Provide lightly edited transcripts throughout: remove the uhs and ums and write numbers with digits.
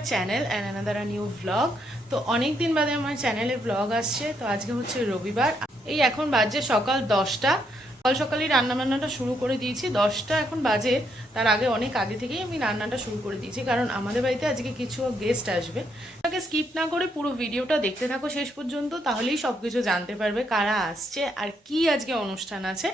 Our channel and another a new blog. তো অনেক দিন বাদে আমার চ্যানেলে ব্লগ আসছে। তো আজকে হচ্ছে রবিবার। এই এখন বাজে সকাল 10টা। সকালই রান্নাবান্নাটা শুরু করে দিয়েছি। 10টা এখন বাজে, তার আগে অনেক আগে থেকেই আমি রান্নাটা শুরু করে দিয়েছি, কারণ আমাদের বাড়িতে আজকে কিছু গেস্ট আসবে। তাকে স্কিপ না করে পুরো ভিডিওটা দেখতে থাকো শেষ পর্যন্ত, তাহলেই সব কিছু জানতে পারবে কারা আসছে আর কি আজকে অনুষ্ঠান আছে।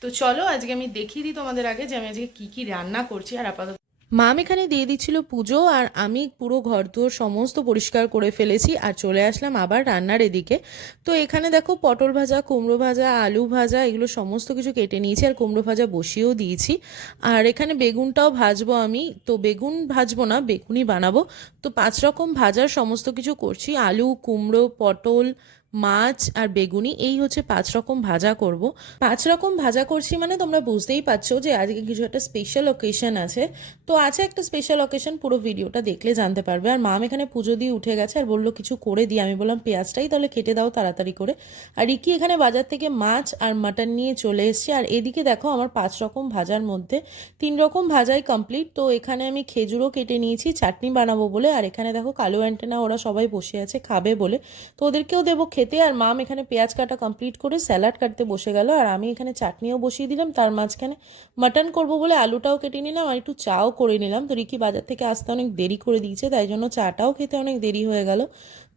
তো চলো আজকে আমি দেখিয়ে দিই তোমাদের আগে যে আমি আজকে কি কি রান্না করছি। আর আপাতত মাম এখানে দিয়ে দিচ্ছিল পুজো, আর আমি পুরো ঘরদোর সমস্ত পরিষ্কার করে ফেলেছি আর চলে আসলাম আবার রান্নার এদিকে। তো এখানে দেখো পটল ভাজা, কুমড়ো ভাজা, আলু ভাজা এগুলো সমস্ত কিছু কেটে নিয়েছি, আর কুমড়ো ভাজা বসিয়েও দিয়েছি। আর এখানে বেগুনটাও ভাজবো আমি। তো বেগুন ভাজবো না, বেগুনই বানাবো। তো 5 রকম ভাজার সমস্ত কিছু করছি, আলু, কুমড়ো, পটল, মাছ আর বেগুনি, এই হচ্ছে 5 রকম ভাজা করব। 5 রকম ভাজা করছি মানে তোমরা বুঝতেই পারছো যে আজকে কিছু একটা স্পেশাল অকেশন আছে। তো আছে একটা স্পেশাল অকেশন, পুরো ভিডিওটা দেখলে জানতে পারবে। আর মাম এখানে পুজো দিয়ে উঠে গেছে আর বললো কিছু করে দিই। আমি বললাম পেঁয়াজটাই তাহলে কেটে দাও তাড়াতাড়ি করে। আর রিকি এখানে বাজার থেকে মাছ আর মাটন নিয়ে চলে এসছে। আর এদিকে দেখো আমার 5 রকম ভাজার মধ্যে 3 রকম ভাজাই কমপ্লিট। তো এখানে আমি খেজুরও কেটে নিয়েছি চাটনি বানাবো বলে। আর এখানে দেখো কালো অ্যান্টেনা ওরা সবাই বসে আছে খাবে বলে, তো ওদেরকেও দেবো খেতে। আর মাম এখানে পেঁয়াজ কাটা কমপ্লিট করে স্যালাড কাটতে বসে গেল, আর আমি এখানে চাটনিও বসিয়ে দিলাম। তার মাঝখানে মাটন করবো বলে আলুটাও কেটে নিলাম আর একটু চাও করে নিলাম। তো রিকি বাজার থেকে আসতে অনেক দেরি করে দিয়েছে, তাই জন্য চাটাও খেতে অনেক দেরি হয়ে গেল।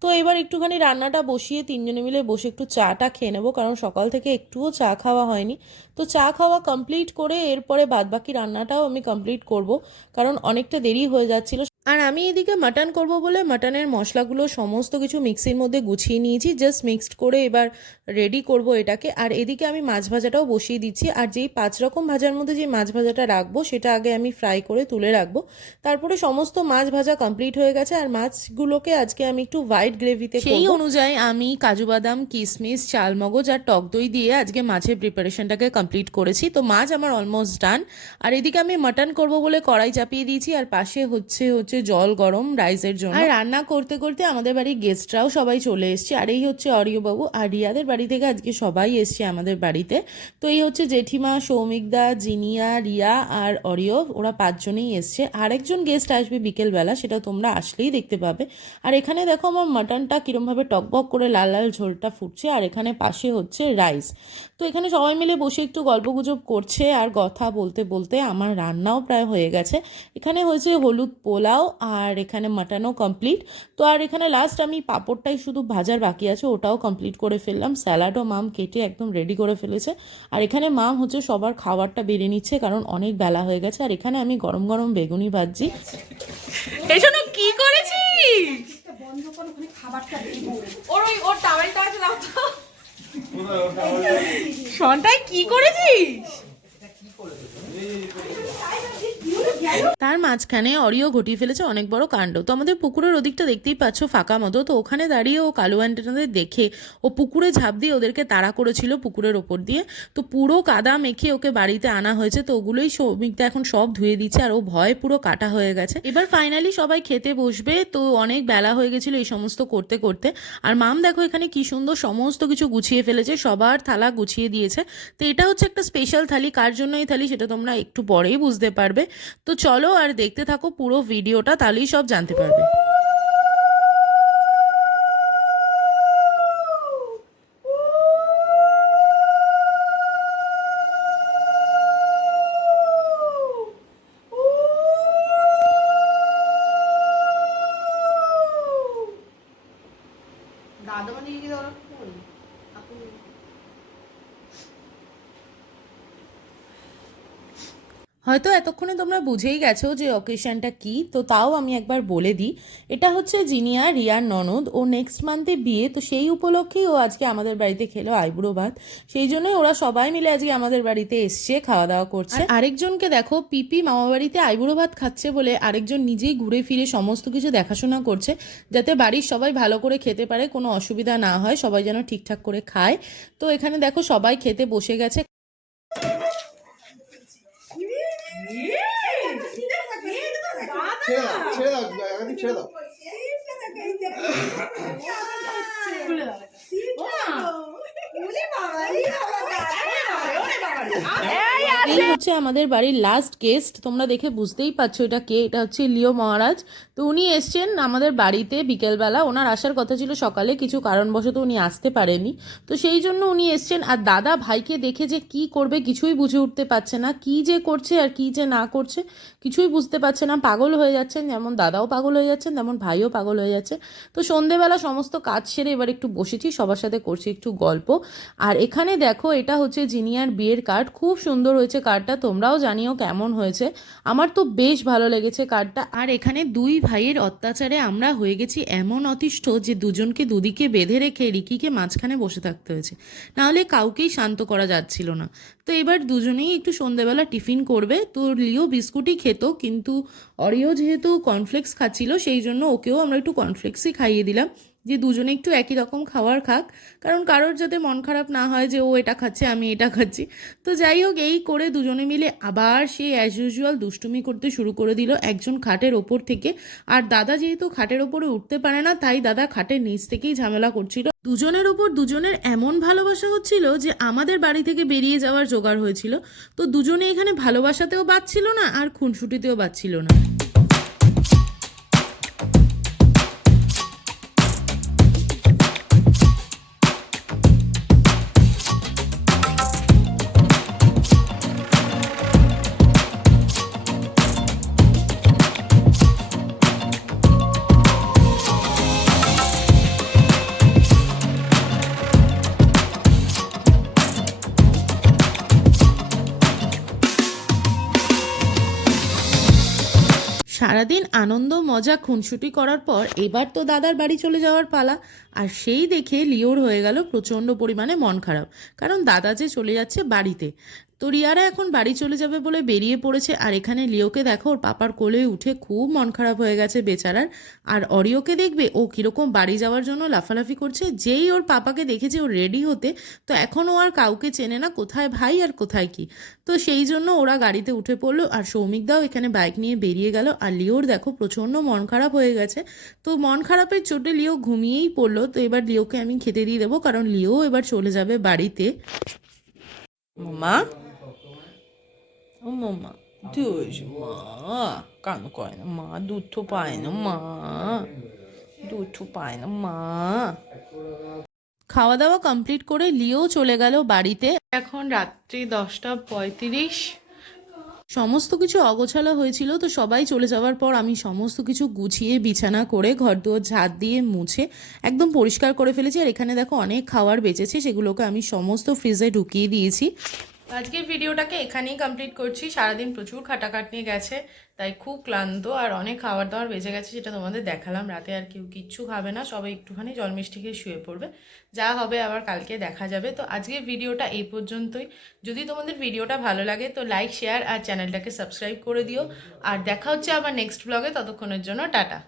তো এবার একটুখানি রান্নাটা বসিয়ে 3 জনে মিলে বসে একটু চাটা খেয়ে নেবো, কারণ সকাল থেকে একটুও চা খাওয়া হয়নি। তো চা খাওয়া কমপ্লিট করে এরপরে বাদবাকি রান্নাটাও আমি কমপ্লিট করব, কারণ অনেকটা দেরি হয়ে যাচ্ছিল। আর আমি এদিকে মাটন করব বলে মাটনের মশলাগুলো সমস্ত কিছু মিক্সির মধ্যে গুছিয়ে নিয়েছি, জাস্ট মিক্সড করে এবার রেডি করব এটাকে। আর এদিকে আমি মাছ ভাজাটাও বসিয়ে দিচ্ছি। আর যেই 5 রকম ভাজার মধ্যে যে মাছ ভাজাটা রাখবো সেটা আগে আমি ফ্রাই করে তুলে রাখবো। তারপরে সমস্ত মাছ ভাজা কমপ্লিট হয়ে গেছে। আর মাছগুলোকে আজকে আমি একটু হোয়াইট গ্রেভিতে করব। সেই অনুযায়ী আমি কাজু বাদাম, কিশমিশ, চালমগজ আর টক দই দিয়ে আজকে মাছের প্রিপারেশনটাকে কমপ্লিট করেছি। তো মাছ আমার অলমোস্ট ডান। আর এদিকে আমি মাটন করব বলে কড়াই চাপিয়ে দিয়েছি, আর পাশে হচ্ছে জল গরম রাইসের জন্য। আর রান্না করতে করতে আমাদের বাড়ির গেস্টরাও সবাই চলে এসছে। আর এই হচ্ছে অরিয় বাবু, আর রিয়াদের বাড়ি থেকে আজকে সবাই এসছে আমাদের বাড়িতে। তো এই হচ্ছে জেঠিমা, সৌমিকদা, জিনিয়া, রিয়া আর অরিয়, ওরা 5 জনেই এসছে। আরেকজন গেস্ট আসবে বিকেলবেলা, সেটা তোমরা আসলেই দেখতে পাবে। আর এখানে দেখো আমার মাটনটা কিরমভাবে টকবক করে লাল লাল ঝোলটা ফুটছে, আর এখানে পাশে হচ্ছে রাইস। তো এখানে সবাই মিলে বসে একটু গল্পগুজব করছে আর কথা বলতে বলতে আমার রান্নাও প্রায় হয়ে গেছে। এখানে হয়েছে হলুদ পোলাও, আর এখানে মাটনও কমপ্লিট। তো আর এখানে লাস্ট আমি পাঁপড়টাই শুধু ভাজার বাকি আছে, ওটাও কমপ্লিট করে ফেললাম। স্যালাডও মাম কেটে একদম রেডি করে ফেলেছে। আর এখানে মাম হচ্ছে সবার খাবারটা বেড়ে নিচ্ছে, কারণ অনেক বেলা হয়ে গেছে। আর এখানে আমি গরম গরম বেগুনি ভাজছি। এই জন্য কি করেছি ওর টাওয়েলটা আছে দাও তো। শনটাই কি করেছিস? তার মাঝখানে অরিও ঘটিয়ে ফেলেছে অনেক বড় কাণ্ড। তো আমাদের পুকুরের ওদিকটা দেখতেই পাচ্ছ ফাঁকা মতো, তো ওখানে দাঁড়িয়ে ও কালো অ্যান্টেনাদের দেখে ও পুকুরে ঝাঁপ দিয়ে ওদেরকে তাড়া করেছিল পুকুরের ওপর দিয়ে। তো পুরো কাদা মেখে ওকে বাড়িতে আনা হয়েছে। তো ওগুলোই সৌমিকটা এখন সব ধুয়ে দিচ্ছে, আর ও ভয়ে পুরো কাটা হয়ে গেছে। এবার ফাইনালি সবাই খেতে বসবে। তো অনেক বেলা হয়ে গেছিলো এই সমস্ত করতে করতে। আর মাম দেখো এখানে কি সুন্দর সমস্ত কিছু গুছিয়ে ফেলেছে, সবার থালা গুছিয়ে দিয়েছে। তো এটা হচ্ছে একটা স্পেশাল থালি, কার জন্য এই থালি সেটা তোমরা একটু পরেই বুঝতে পারবে। তো চলো আর দেখতে থাকো পুরো ভিডিওটা, তাহলেই সব জানতে পারবে। দাদা মানে কি ধরো হয়তো এতক্ষণে তোমরা বুঝেই গেছো যে অকেশনটা কি। তো তাও আমি একবার বলে দিই, এটা হচ্ছে জিনিয়া রিয়ার ননদ। ও নেক্সট মান্থে বিয়ে, তো সেই উপলক্ষেই ও আজকে আমাদের বাড়িতে খেলো আইবুড়ো ভাত। সেই জন্যই ওরা সবাই মিলে আজকে আমাদের বাড়িতে এসছে, খাওয়া দাওয়া করছে। আরেকজনকে দেখো পিপি মামা বাড়িতে আইবুড়ো ভাত খাচ্ছে বলে আরেকজন নিজেই ঘুরে ফিরে সমস্ত কিছু দেখাশোনা করছে, যাতে বাড়ির সবাই ভালো করে খেতে পারে, কোনো অসুবিধা না হয়, সবাই যেন ঠিকঠাক করে খায়। তো এখানে দেখো সবাই খেতে বসে গেছে। ছেড়ে দাও আজকেই হচ্ছে আমাদের বাড়ির লাস্ট গেস্ট, তোমরা দেখে বুঝতেই পারছো এটা কে। এটা হচ্ছে লিও মহারাজ। তো উনি এসছেন আমাদের বাড়িতে বিকেলবেলা। ওনার আসার কথা ছিল সকালে, কিছু কারণবশত উনি আসতে পারেনি, তো সেই জন্য উনি এসছেন। আর দাদা ভাইকে দেখে যে কি করবে কিছুই বুঝে উঠতে পারছে না, কি যে করছে আর কি যে না করছে কিছুই বুঝতে পারছে না। পাগল হয়ে যাচ্ছেন, যেমন দাদাও পাগল হয়ে যাচ্ছেন তেমন ভাইও পাগল হয়ে যাচ্ছে। তো সন্ধেবেলা সমস্ত কাজ সেরে এবার একটু বসেছি, সবার সাথে করছি একটু গল্প। আর এখানে দেখো এটা হচ্ছে জিনিয়ার বিয়ের কার্ড, খুব সুন্দর হয়েছে কার্ডটা, তোমরাও জানিও কেমন হয়েছে। আমার তো বেশ ভালো লেগেছে কার্ডটা। আর এখানে দুই ভাইয়ের অত্যাচারে আমরা হয়ে গেছি এমন অতিষ্ঠ যে দুজনকে দুদিকে বেঁধে রেখে রিকিকে মাঝখানে বসে থাকতে হয়েছে, নাহলে কাউকেই শান্ত করা যাচ্ছিল না। তো এবার দুজনেই একটু সন্ধেবেলা টিফিন করবে। তো লিও বিস্কুটই খেত, কিন্তু অরিও যেহেতু কর্নফ্লেক্স খাচ্ছিল সেই জন্য ওকেও আমরা একটু কর্নফ্লেক্সই খাইয়ে দিলাম, যে দুজনে একটু একই রকম খাবার খাক, কারণ কারোর যাতে মন খারাপ না হয় যে ও এটা খাচ্ছে আমি এটা খাচ্ছি। তো যাই হোক, এই করে দুজনে মিলে আবার সে অ্যাজ ইউজুয়াল দুষ্টুমি করতে শুরু করে দিল একজন খাটের ওপর থেকে। আর দাদা যেহেতু খাটের ওপরে উঠতে পারে না, তাই দাদা খাটের নিচ থেকেই ঝামেলা করছিল। দুজনের ওপর দুজনের এমন ভালোবাসা হচ্ছিল যে আমাদের বাড়ি থেকে বেরিয়ে যাওয়ার জোগাড় হয়েছিল। তো দুজনে এখানে ভালোবাসাতেও বাঁচছিল না আর খুনসুটিতেও বাঁচছিল না। সারাদিন আনন্দ মজা খুনসুটি করার পর এবার তো দাদার বাড়ি চলে যাওয়ার পালা। আর সেই দেখে লিওর হয়ে গেল প্রচণ্ড পরিমাণে মন খারাপ, কারণ দাদা যে চলে যাচ্ছে বাড়িতে। তো রিয়ারা এখন বাড়ি চলে যাবে বলে বেরিয়ে পড়েছে। আর এখানে লিওকে দেখো ওর পাপার কোলে উঠে খুব মন খারাপ হয়ে গেছে বেচারার। আর অরিওকে দেখবে ও কীরকম বাড়ি যাওয়ার জন্য লাফালাফি করছে। যেই ওর পাপাকে দেখেছে ও রেডি হতে, তো এখন ও আর কাউকে চেনে না কোথায় ভাই আর কোথায় কি। তো সেই জন্য ওরা গাড়িতে উঠে পড়লো, আর সৌমিকদাও এখানে বাইক নিয়ে বেরিয়ে গেল। আর লিওর দেখো প্রচণ্ড মন খারাপ হয়ে গেছে। তো মন খারাপের চোটে লিও ঘুমিয়েই পড়লো। তো এবার লিওকে আমি খেতে দিয়ে দেবো, কারণ লিও এবার চলে যাবে বাড়িতে। মামা, ও মামা, দুধ মা কান করে না মা, দুধ তো পায় না মা, দুধ তো পায় না মা। খাওয়া দাওয়া কমপ্লিট করে লিও চলে গেল বাড়িতে। এখন রাত্রি 10:35। সমস্ত কিছু অগোছালো হয়েছিল, তো সবাই চলে যাওয়ার পর আমি সমস্ত কিছু গুছিয়ে বিছানা করে ঘরদুয়ার ঝাড় দিয়ে মুছে একদম পরিষ্কার করে ফেলেছি। আর এখানে দেখো অনেক খাবার বেঁচেছে, সেগুলোকে আমি সমস্ত ফ্রিজে ঢুকিয়ে দিয়েছি। আজকের ভিডিওটাকে এখানেই কমপ্লিট করছি। সারাদিন প্রচুর খাটাখাটনি গেছে, তাই খুব ক্লান্ত আর অনেক খাবার দাবার বেঁচে গেছে, সেটা তোমাদের দেখালাম। রাতে আর কেউ কিচ্ছু খাবে না, সবাই একটুখানি জল মিষ্টি খেয়ে শুয়ে পড়বে। যা হবে আবার কালকে দেখা যাবে। তো আজকের ভিডিওটা এই পর্যন্তই। যদি তোমাদের ভিডিওটা ভালো লাগে তো লাইক, শেয়ার আর চ্যানেলটাকে সাবস্ক্রাইব করে দিও। আর দেখা হচ্ছে আবার নেক্সট ব্লগে, ততক্ষণের জন্য টাটা।